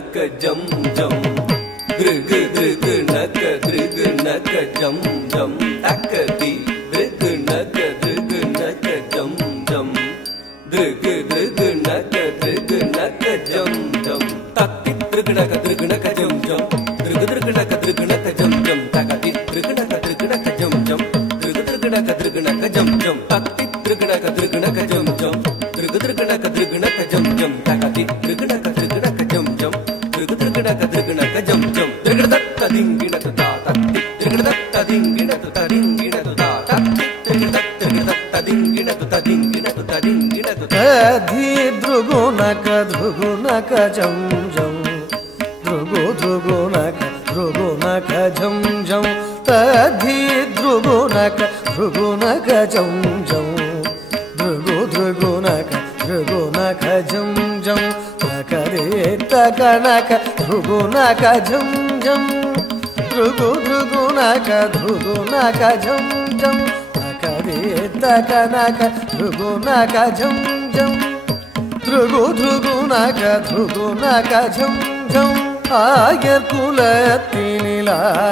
naka jam jam drug drug naka jam jam takati drug naka jam jam drug drug naka jam jam takti drug naka jam jam drug drug naka jam jam takati drug naka jam jam drug drug naka jam jam takti drug naka jam jam drug drug naka jam jam takati drug naka jam jam drug drug naka jam jam drug datta dingina tu ta takti drug datta dingina tu ta takti drug datta dingina tu ta adhi drugu naka jam jam drugu naka jam jam adhi drugu naka jam jam drugu naka jam jam takare takanaka drugu naka jam jam drugu naka jam jam takare takanaka drugu naka jam jam drugu naka jam jam ஆயர் குலத்தினில்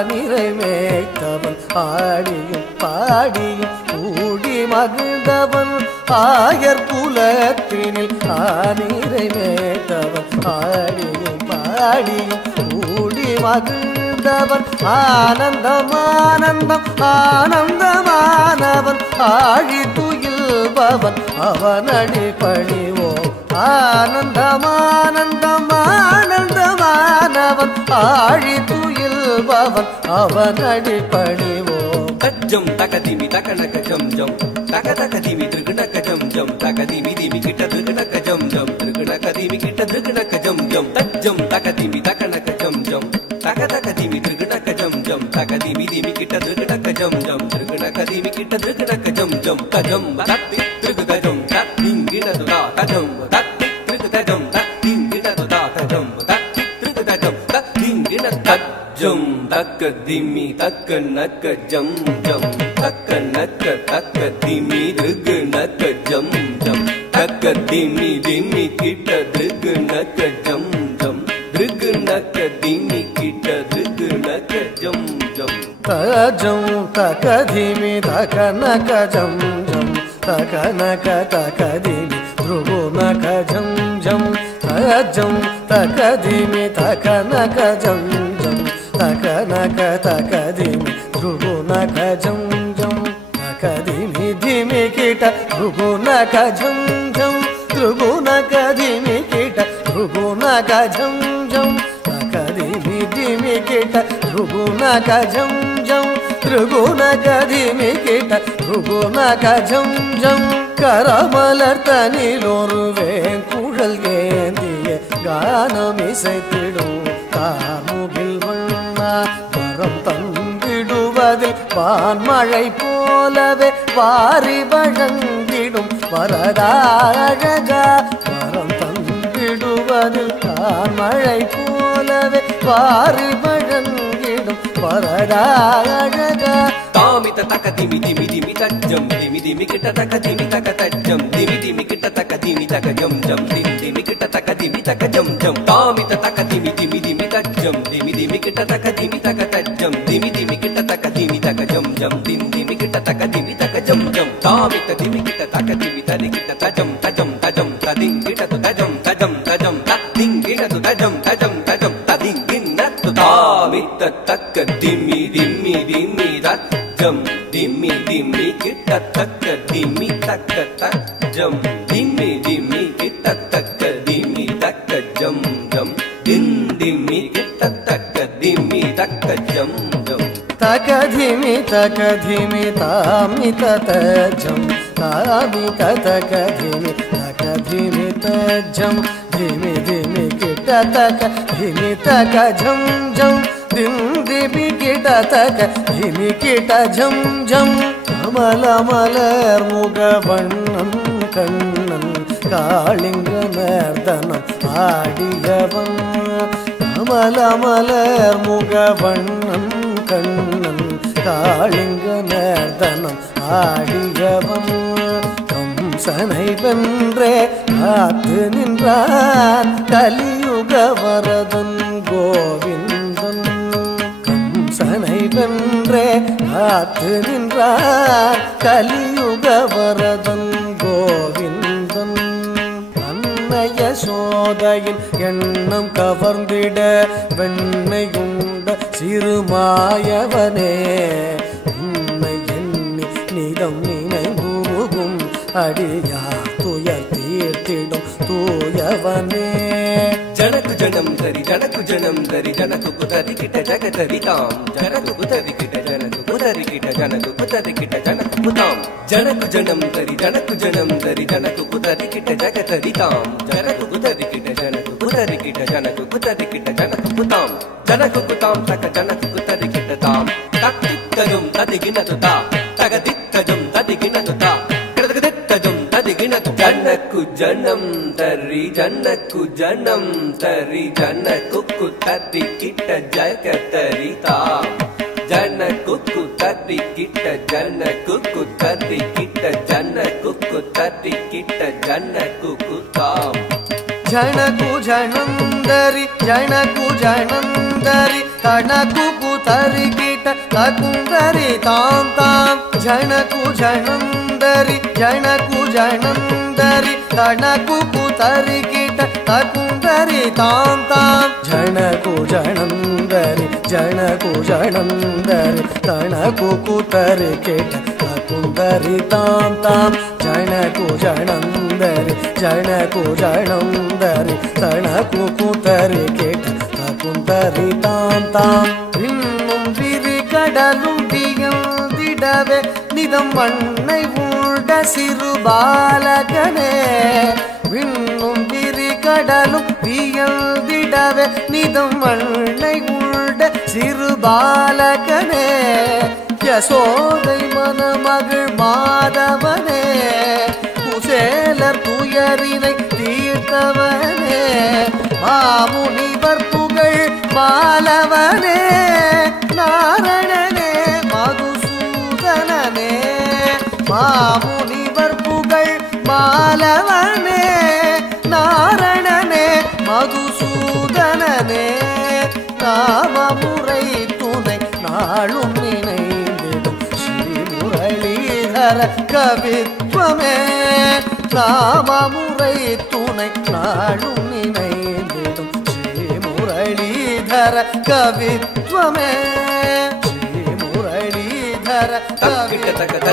நிறை மேய்த்தவன் ஆடியும் பாடியும் கூடி மகிழ்ந்தவன் ஆயர் குலத்தினில் நிறை மேய்த்தவன் ஆடியும் பாடியும் கூடி மகிழ்ந்தவன் ஆனந்தமானவன் ஆழி துயில்பவன் அவனடி பணிவோம் ஆனந்தமானவன் ஆழி துயில்பவன் அவனடி பணிவோம் தஜ்ஜம் தகதிமி தகனக ஜம் ஜம் தகதகதிமி திருகுணக ஜம் ஜம் தகதிமி திமி கிட்ட திருகுணக ஜம் ஜம் திருகுணகதிமி கிட்ட திருகுணக ஜம் ஜம் தஜ்ஜம் தகதிமி தகனக ஜம் ஜம் தகதகதிமி திருகுணக ஜம் ஜம் தகதிமி திமி கிட்ட திருகுணக ஜம் ஜம் திருகுணகதிமி கிட்ட திருகுணக ஜம் ஜம் தஜம் தத்தி திருகுகஜம் தத்திங்கினது தா தஜம் தத்தி திருகுகஜம் தத்திங்கினது தா தஜம் தத்தி திருகுகஜம் தத்திங்கின தஜ்ஜம் தக்கதிமி தக்கனக ஜம் ஜம் தக்கதிமி திருகுணக ஜம் ஜம் தக்கதிமி திமி கிட்ட திருகுணக ஜம் ஜம் திருகுணகதிமி கிட்ட திருகுணக ஜம் ஜம் தஜம் தக்கதிமி தக்கனக ஜம் ஜம் தக்கதிமி திருகுணக ஜம் ஜம் தஜம் தக்கதிமி தக்கனக ஜம் ஜம் தக்கதிமி திருகுணக ஜம் ஜம் தக்கதிமி திமி கிட்ட திருகுணக ஜம் ஜம் திருகுணகதிமி கிட்ட திருகுணக ஜம் ஜம் தக்கதிமி திமி கிட்ட திருகுணக ஜம் ஜம் திருகுணகதிமி கிட்ட திருகுணக ஜம் ஜம் கரமலர் தனிலொரு வேங்குழல் ஏந்திய கானம் இசைத்திடும் கார்முகில் வண்ணா வரம் தந்திடுவதில் வான்மழை போலவே வாரி வழங்கிடும் வரதா அழகா வரம் தந்திடுவதில் வான்மழை போலவே வாரி வழங்கிடும் வரதா அழகா தாமித தகதிமி திமி திமி தஜ்ஜம் திமி திமி கிட்ட தகதிமி தக தஜ்ஜம் திமி திமி கிட்ட தகதிமி தக ஜம் ஜம் திமி திமி கிட்ட தகதிமி தக ஜம் ஜம் தாமித தகதிமி திமி திமி தஜ்ஜம் திமி திமி கிட்ட தகதிமி தக தஜ்ஜம் திமி திமி கிட்ட தகதிமி தக ஜம் ஜம் திமி திமி கிட்ட தகதிமி தக ஜம் ஜம் தாமித திமி கிட்ட தகதிமி தனி கிட்ட தஜம் தஜம் தஜம் ததிங் கிட்ட தஜம் தஜம் தஜம் ததிங் கிட்ட தஜம் தஜம் தஜம் ததிங் கிட்ட தாமித தகதிமி திமி திமி தஜம் திமி திமி கிட்ட தகதிமி தக தஜம் திமி திமி கிட்ட தகதிமி தக ஜம் ஜம் திமி கிட்ட தகதிமி தக ஜம் ஜம் தகதிமி தாமித தஜம் தாமித தகதிமி தஜம் திமி திமி கிட்ட தகதிமி தக ஜம் ஜம் திமி கிட்ட தகதிமி கிட்ட ஜம் ஜம் கமலமலர் முகவண்ணம் கண்ணன் காளிங்க நர்தனம் ஆடியவன் கமலமலர் முகவண்ணம் கண்ணன் காளிங்க நர்தனம் ஆடியவன் கம்சனை வென்றே காத்து நின்றான் கலியுக கலியுக வரதன் கோவிந்தன் கம்சனை வென்றே காத்து நின்றார் கலியுக வரதன் கோவிந்தன் அன்னைய சோதையின் எண்ணம் கவர்ந்திட வெண்ணையுண்ட சிறுமாயவனே உன்னை எண்ணி நிதம் நினைவுருகும் அடியார் துயர் தீர்த்திடும் தூயவனே ಜನಕು ಜನಂ ಧರಿ ಜನಕು ಜನಂ ಧರಿ ಜನಕು ಕುತರಿ ಕಿಟ ಜಗತರಿ ತಾಂ ಜನಕು ಕುತರಿ ಕಿಟ ಜನಕು ಕುತರಿ ಕಿಟ ಜನಕು ಕುತರಿ ಕಿಟ ಜನಕು ಕುತಾಂ ಜನಕು ಜನಂ ಧರಿ ಜನಕು ಜನಂ ಧರಿ ಜನಕು ಕುತರಿ ಕಿಟ ಜಗತರಿ ತಾಂ ಜನಕು ಕುತರಿ ಕಿಟ ಜನಕು ಕುತರಿ ಕಿಟ ಜನಕು ಕುತರಿ ಕಿಟ ಜನಕು ಕುತಾಂ ಜನಕು ಕುತಾಂ ತಕ ಜನಕು ಕುತರಿ ಕಿಟ ತಾಂ ತಕ್ತಿಕ್ಕಜಂ ತದಿಗಿನತು ತಾ ತಗದಿಕ್ಕಜಂ ತದಿಗಿನತು ತಾ ಕಡದಗದಿಕ್ಕಜಂ ತದಿಗಿನತು ಜನಕು ಜನಂ ಧರಿ ಜನಕು ಜನಂ ಧರಿ ಜನಕು ಕುತರಿ ಕಿಟ ಜಗತರಿ ತಾಂ ಜನಕು ಕುತರಿ ಕಿಟ ಜನಕು ಕುತರಿ ಕಿಟ ಜನಕು ಕುತರಿ ಕಿಟ ಜನಕು ಕುತಾಂ ಜನಕು ಜನಂದರಿ ಜನಕು ಜನಂದರಿ ಕಣಕು ಕುತರಿ ಕಿಟ ತಕುಂದರಿ ತಾಂ ತಾಂ ಜನಕು ಜನಂದರಿ ಜನಕು ಜನಂದರಿ ಕಣಕು ಕುತರಿ ಕಿಟ ತಕುಂದರಿ ತಾಂ ತಾಂ ಜನಕು ಜನಂದರಿ ಜನಕು ಜನಂದರಿ ಕಣಕು ಕುತರಿ ಕಿಟ ತಕುಂದರಿ ತಾಂ ತಾಂ ಜನಕು ಜನಂದರಿ ಜನಕು ಜನಂದರಿ ಕಣಕು ಕುತರಿ ಕಿಟ தகுந்தரி தாம் தாம் இன்னும் விரி கடலும் வியந்திடவே நிதம் மண்ணை உண்ட சிறு பாலகனே இன்னும் விரி கடலும் வியந்திடவே நிதம் மண்ணை உண்ட சிறு பாலகனே யசோதை மணமகள் மாதவனே குசேலர் துயரினை தீர்த்தவனே மாமுனிவர் புகழ் மாலவனே நாரணனே மதுசூதனனே மாமுனிவர் புகழ் மாலவனே நாரணனே மதுசூதனனே நாமமுறை துணை நாளும் நினைந்திடும் ஸ்ரீமுரளீதர கவித்வமே நாமமுறை துணை நாளும் நினைந்திடும் ஸ்ரீமுரளீதர கவித்வமே ஸ்ரீமுரளீதர கவித்வமே